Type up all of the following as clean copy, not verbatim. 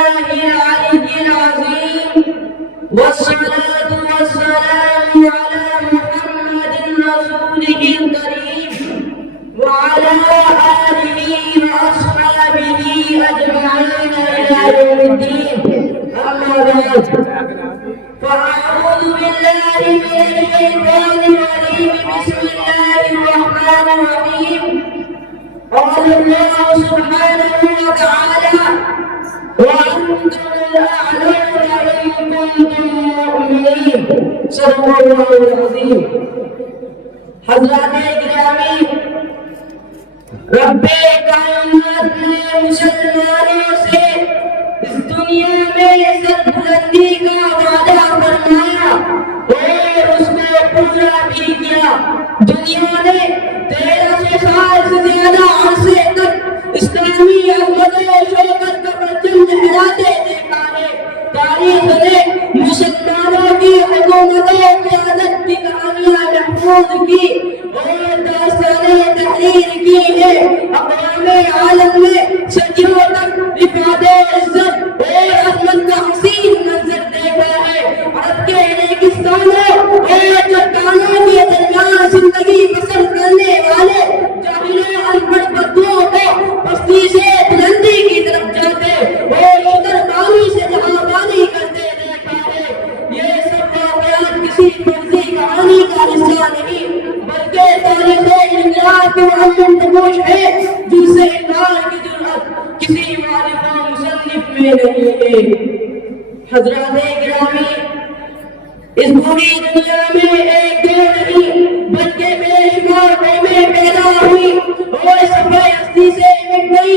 الله العلي العظيم، والصلاة والسلام على محمد رسوله الكريم وعلى آله وأصحابه أجمعين إلى يوم الدين. أما بعد، فأعوذ بالله من الشيطان الرجيم. بسم الله الرحمن الرحيم. قال الله سبحانه وتعالى: وأنتم الأعلون إن كنتم مؤمنين. صدق الله العظيم. حضرات گرامی، رب کائنات نے مسلمانوں سے اس دنیا میں سربلندی کا وعدہ فرمایا اور اس کو پورا بھی کیا. دنیا نے 1300 سال سے زیادہ عرصے تک اسلامی عظمت و شوکت کا پرچم لہراتے دیکھا ہے. تاریخ نے مسلمانوں کی حکومت و قیادت کی کہانیاں محفوظ کی اور داستانیں تحریر کی ہے. اقوام عالم میں صدیوں تک رفعت عزت اور عظمت کا حسین منظر دیکھا ہے. عرب کے ریگستانوں اور چٹانوں کے درمیان زندگی بسر کرنے والے جاہلوں ان پڑھ بدوؤں کو پستی سے بلندی کی طرف جاتے اور شتربانی سے جہانبانی کرتے دیکھا ہے. یہ سب واقعات کسی فرضی کہانی کا حصہ نہیں بلکہ تاریخ انقلاب کے معلم نموش ہے جن سے انکار کی جرأت کسی مؤرخ و مصنف میں نہیں ہے. حضرات گرامی، اس پوری دنیا میں ایک دو نہیں بلکہ بے شمار قومیں پیدا ہوئی اور صفحہ ہستی سے مٹ گئی.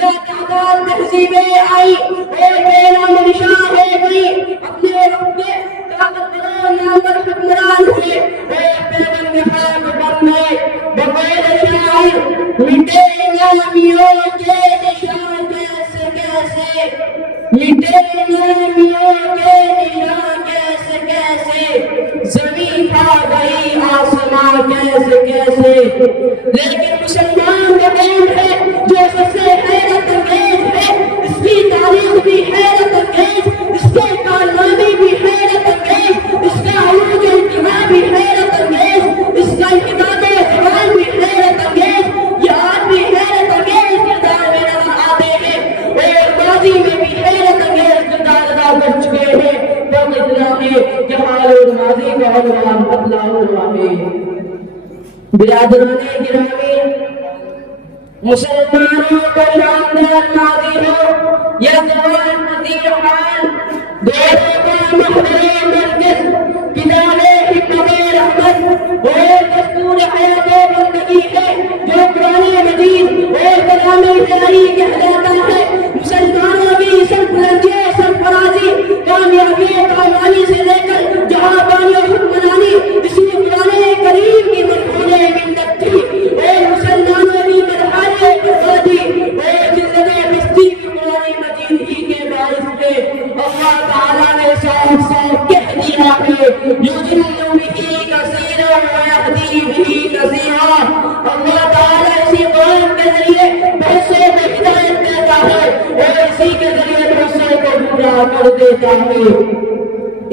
لاتعداد تہذیبیں آئی اور بے نام نشاں ہو گئی. اپنے وقت کے طاقتور نامور حکمران ہوئے اور پیغام خاک بن گئے. بغیر شاعر مٹے نامیوں کے نشان کیسے کیسے، مٹے نامیوں کے نشان کیسے کیسے، زمین کھا گئی آسمان کیسے کیسے. لیکن مسلمان کا قوم ہے جو سب سے حیرت انگیز ہے. اس کی تاریخ بھی حیرت انگیز، اس کے کارنامے بھی حیرت انگیز، اس کا عروج انتہا بھی حیرت انگیز، اس کا انحطاط زوال بھی حیرت انگیز. یہ آج بھی حیرت انگیز کردار میں نظر آتے ہیں اور ماضی میں بھی حیرت انگیز کردار ادا کر چکے ہیں. وقت اتنا ہے کہ حال اور ماضی کا عنوان بدلا ہوا ہے. برادران گرامی، مسلمانوں کا شاندار ماضی ہو یا زوال پذیر حال، دونوں کا محور مرکز کتاب حکمت رحمت اور دستور حیات و بندگی ہے جو قرآن مجید اور کلام الہی کہلاتا ہے. مسلمانوں کی سربلندی و سرفرازی، کامیابی و کامرانی سے لے کر جہاں بانی و حکمرانی اسی قرآن کریم کی مرحوم منت تھی اور مسلمانوں کی مرحلہ بربادی اور ذلت پستی بھی قرآن مجید ہی کے باعث تھے. اللہ تعالیٰ نے صاف صاف کہہ دیا ہے: یضل بہ کثیرا ویہدی بہ کثیرا. اللہ تعالیٰ اسی قرآن کے ذریعے بہت سے کو ہدایت دیتا ہے اور اسی کے ذریعے بہت سے کو گمراہ کر دیتا ہے.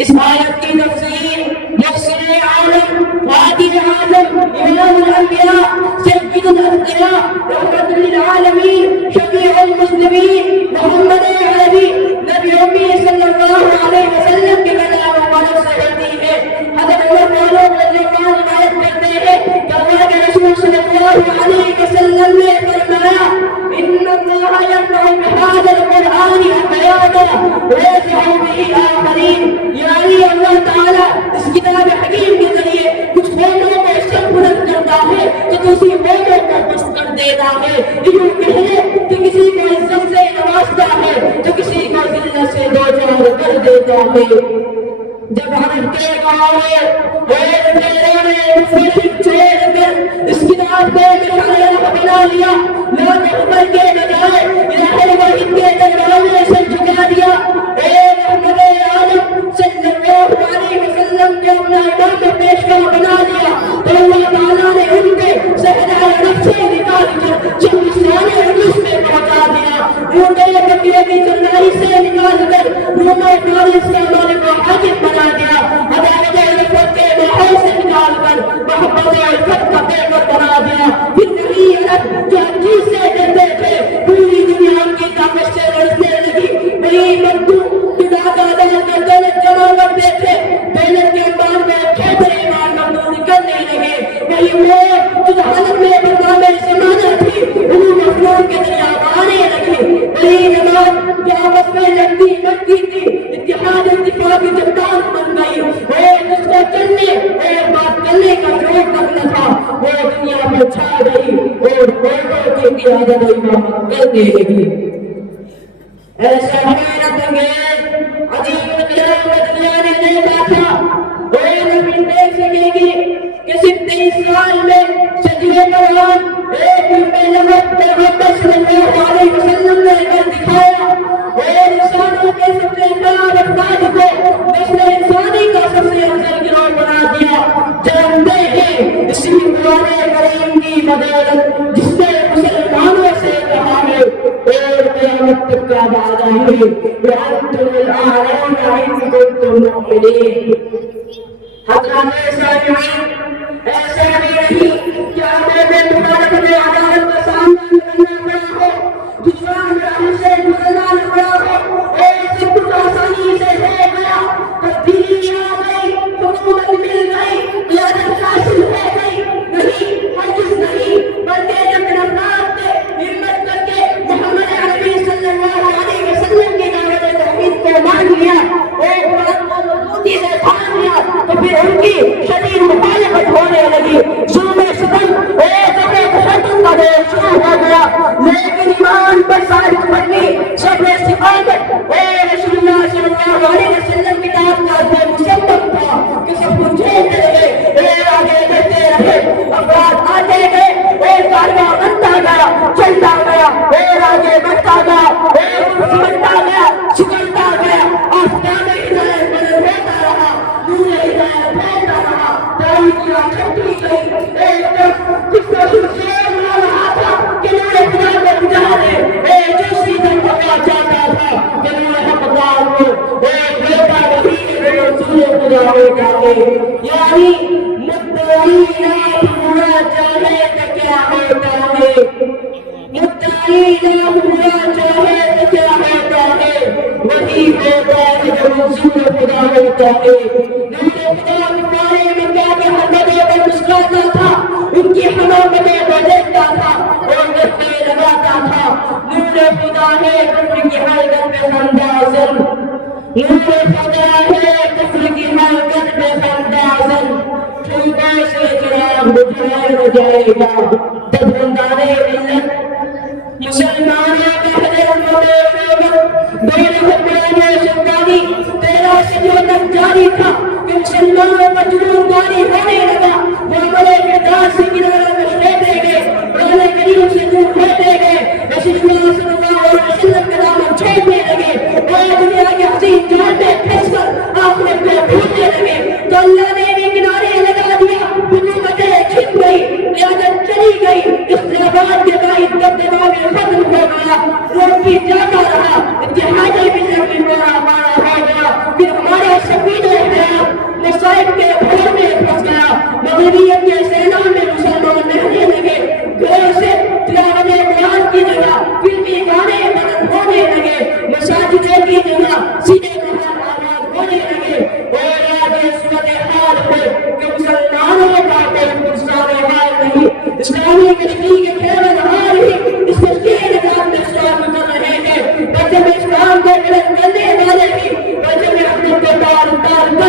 اس آیت کی تفسیر مفسر عالم، قائد اعظم، امام الانبیاء، سید الاتقیاء، رحمت للعالمین، شفیع المسلمین، محمد عربی نبی امی صلی اللہ علیہ وسلم کے کلام مبارک سے ہوتی ہے. حضرت عمر فاروق رضی اللہ عنہ روایت کرتے ہیں کہ اللہ کے رسول صلی اللہ علیہ وسلم نے فرمایا: ان اللہ یرفع بهذا القرآن اقواما ويرفع به آخرین. یعنی اللہ تعالیٰ اس کتاب حکیم کے ذریعے کچھ قوموں کو سر بلند کرتا ہے تو دوسری قوموں کو پست کر دیتا ہے. یوں کہے کہ کسی کو عزت سے نوازتا ہے تو کسی کو ذلت سے دوچار کر دیتا ہے. جب عرب کے گاؤں میں اور میروں نے مفرشد چھوڑ کر اس کتاب کو مشعل بنا لیا، لا تقبل کے بجائے الہ الواحد کے دربار میں سر جھکا دیا اور محمد عالم صلی اللہ علیہ وسلم نے اپنا امام پیشوا بنا لیا تو اللہ تعالیٰ نے ان کے صحرائے نفس سے نکال کر جب اسلام عروج میں پہنچا دیا. اونٹے بکریے کی چنگائی سے نکال کر روم و فارس کے مالک و حاکم بنا دیا، عدالت عرفت کے ماحول سے نکال کر محبت عرفت کا پیغمبر بنا دیا۔ پھر وہی عرب جو ہر چیز سے ڈرتے تھے پوری دنیا ان کی طاقت سے لڑنے لگی۔ وہی مردو جو ڈاکہ ڈال کر دولت جمع کرتے تھے دولت کے انبار میں کھیتے ایمان مردو نکلنے لگے۔ وہی لوگ جو حالت میں برنامے زمانہ تھی علوم افلون کے دریا آنے لگے۔ وہی جماعت جو آپس میں لڑتی مرتی تھی اتحاد اتفاق کی چٹان بن گئی، اور جس کو چلنے اور بات کرنے کا شوق رکھنا تھا وہ دنیا میں چھا گئی اور لوگوں کی قیادت و امامت کرنے لگی۔ ایسا حیرت انگیز عظیم انقلاب دنیا نے دیکھا تھا، اور نہیں دیکھ سکے گی کہ صرف 23 سال میں صدیوں دوران ایک لمحہ پیغمبر صلی اللہ علیہ وسلم نے کر دکھایا، اور انسانوں کے سب سے خراب افراد کو نسل انسانی کا سب سے افضل گروہ بنا دیا۔ جانتے ہیں اسی قرآن کریم کی مدد جس نے مسلمانوں سے کہا ہے اور قیامت تک کا وعدہ ہے وَأَنْتُمُ الْأَعْلَوْنَ إِن كُنتُم مُؤْمِنِينَ۔ حضرات سامعین، ایسا بھی نہیں کہ ہمیں مبارک میں عدالت کا سامنا کرنا پڑا ہو، دشمن راہ سے گزرنا پڑا ہو، اور سب کچھ آسانی سے ہو گیا، تبدیلی آ گئی، حکومت مل گئی، قیادت حاصل ہو گئی۔ نہیں، ہرگز نہیں، بلکہ جب افراد نے ہمت کر کے محمد عربی صلی اللہ علیہ وسلم کی دعوت توحید کو مان لیا اور قرآن کو مضبوطی سے تھام لیا تو پھر ان کی شدید مخالفت ہونے لگی، ظلم ستم اور جبر تشدد کا دور شروع ہو گیا، لیکن ایمان پر ثابت قدمی، صبر استقامت اور رسول اللہ صلی اللہ علیہ وسلم کی دعوت کا مسبب تھا کہ سب کچھ جھیلتے رہے اور آگے بڑھتے رہے۔ افراد آتے گئے اور کارواں بنتا گیا، چلتا گیا اور آگے بڑھتا گیا اور سمجھتا گیا، سکھلتا گیا، آفتاب ہدایت بدل ہوتا رہا، نور ہدایت پھیلتا رہا، تاریخیاں چھٹی گئی۔ ایک طرف جس کو شمشیر ملا رہا تھا کہ نور خدا کو بجھا دے، ایک دوسری طرف پکا چاہتا تھا کہ نور حقدار کو ایک بیٹا وہی رسول خدا ہو جائے۔ یعنی مدعی نہ ہوا چاہے تو کیا ہوتا ہے، مدعی نہ ہوا چاہے تو کیا ہوتا ہے، وہی ہوتا ہے جو رسول خدا ہوتا ہے۔ نور خدا کے بارے میں کیا کہ حرکتوں پر مسکراتا تھا، ان کی حماقتوں کو دیکھتا تھا اور گھٹنے لگاتا تھا۔ نور خدا ہے کفر کی حرکت میں اندازن، نور خدا ہے کفر کی حرکت میں اندازن، ٹھوکوں سے چراغ بجھایا نہ جائے گا تب رندانے ملت مسلمانوں کا حضر دور حکمران سلطانی 13 صدیوں تک جاری تھا کہ مسلمانوں پر جنون جاری ہونے لگا، وہ بڑے کردار سے کناروں میں ہوتے گئے، قرآن کریم سے دور ہوتے گئے، رسول اللہ صلی اللہ علیہ وسلم کا دامن چھوڑنے لگے اور دنیا کے حسین جہاں میں پھنس کر آخرت کو بھولنے لگے، تو اللہ نے بھی کنارے لگا دیا، حکومتیں چھن گئی، قیادت چلی گئی، اختلافات کے باعث دبدبا میں ختم ہو گیا، روڈ کی جاتا رہا، اتحادی ملت میں مارا ہو گیا، پھر ہمارا سفید حیات مصائب کے بھور میں پھنس گیا، مغربیت کے سیلاب میں مسلمان رہنے لگے، گھروں سے تلاوت قرآن کی جگہ فلمی گانے بند ہونے لگے، مساجدوں کی جگہ سیدھے قرآن آباد ہونے لگے، اور آج یہ صورتحال ہے کہ مسلمانوں کا کوئی مسلمان حال نہیں، اسلامی کشتی کے خیال حال ہی اس کشتی کے نظام میں اسلام کر رہے ہیں، بچے میں اسلام کو غلط کرنے والے بھی بچے میں اپنے کو تار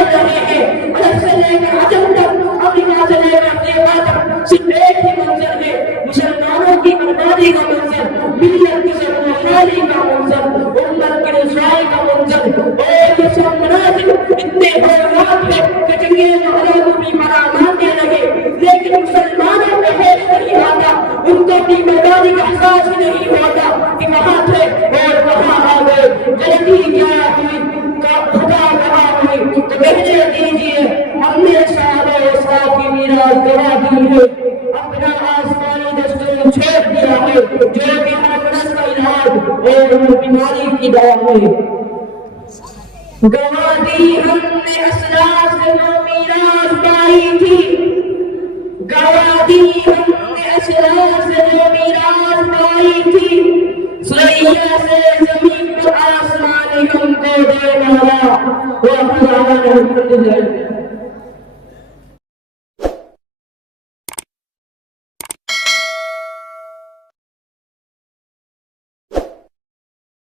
کر رہے ہیں۔ عرب سے لے کر عجم تک، افریقہ سے لے کر افریقہ تک صرف ایک ہی منظر ہے، مسلمانوں کی بربادی کا منظر، ملت کی سرخوشحالی کا منظر، امت کی رسوائی کا منظر، اور یہ سب مناظر اتنے ہولناک ہیں کہ جنگیں محرم کو بھی مرا ماننے لگے، لیکن مسلمانوں کو ہوش نہیں آتا، ان کو اپنی بربادی کا احساس ہی نہیں ہوتا کہ کہاں تھے اور کہاں آ گئے، غلطی کیا ہوئی، خدا کہاں ہوئی، تو کہنے دیجیے ہم نے صحابہ اسلام کی میراث گوا دی ہے، اپنا آسمانی دستور چھوڑ دیا ہے، جو کہ ہم نسل علاج اور وہ بیماری کی دوا میں گوا دی ہم نے اسلاف سے وہ میراث پائی تھی، گوا دی ہم نے اسلاف سے وہ میراث پائی تھی، سریا سے زمین پر آسمانی ہم کو دے والا وہ